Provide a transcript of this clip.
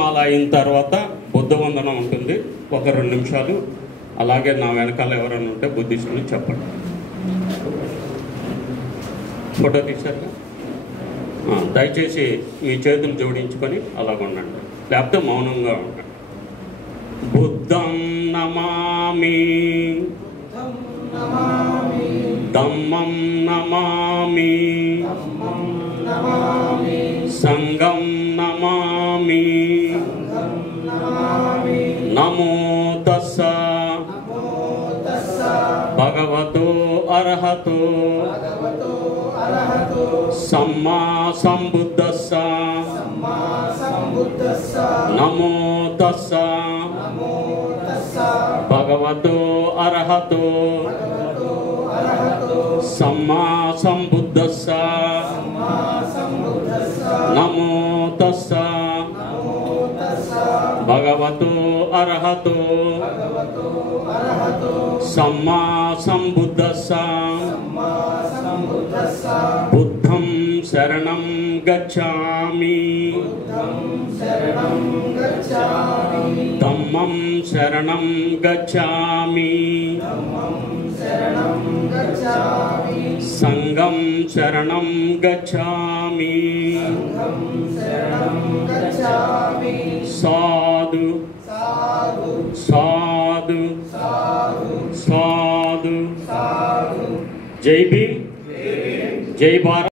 అలా అయిన తర్వాత బుద్ధ వందనం ఉంటుంది. ఒక 2 నిమిషాలు అలాగే నా వెనకాల ఎవరైనా ఉంటే బుద్ధిస్టుని చెప్పండి. ఫోటో తీశారు. దయచేసి మీ చేతులు జోడించుకొని అలాగ ఉండండి, లేకపోతే మౌనంగా ఉండండి. బుద్ధం నమామి, ధమ్మం నమామి, సంఘం నమామి, నమో తస్స భగవతో అర్హతో సమ్మా సంబుద్ధస్స నమో తస్స భగవతో అర్హతో సమ్మా సంబుద్ధస్స నమో తస్స భగవతో అర్హతో సమ్మా సంబుద్ధస్స. బుద్ధం శరణం గచ్ఛామి, ధమ్మం శరణం గచ్ఛామి, సంఘం శరణం గచ్ఛామి. సాధు సాధు సాధు. జై భీమ్, జై భారత్.